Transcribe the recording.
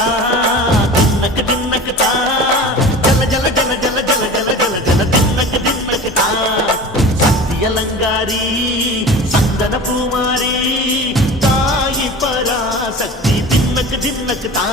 தா தின்னக்கு தின்னக்கு தா ஜல ஜல ஜல ஜல ஜல ஜல ஜல ஜல தின்னக்கு தின்னக்கு தா சக்தி அலங்காரி சந்தன பூமாரி தாயி பராசக்தி தின்னக்கு தின்னக்கு தா